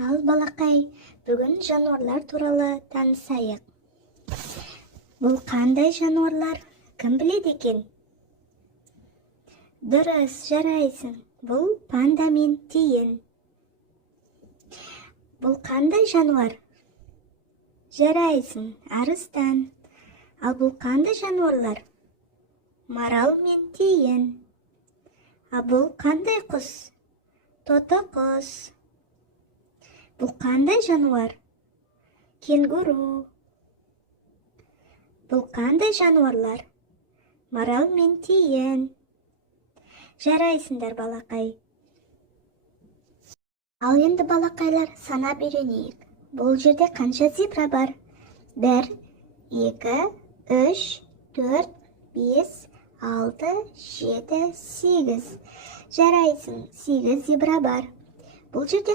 Ал балақай, бүгін жануарлар туралы танысайық. Бұл қандай жануарлар? Кім біледі екен? Дұрыс, жарайсың. Бұл панда мен тиін. Бұл қандай жануар? Жарайсың, арыстан. Ал бұл қандай жануарлар? Марал мен тиін. Ал бұл қандай құс? Тоты құс. Бұл қандай жануар? Кенгуру. Бұл қандай жануарлар? Марал мен тиін. Жарайсыңдар балақай. Ал енді балақайлар санап үйренейік. Бұл жерде қанша зебра бар? 1, 2, 3, 4, 5, 6, 7, 8. Жарайсың, 8 зебра бар. Бұл жерде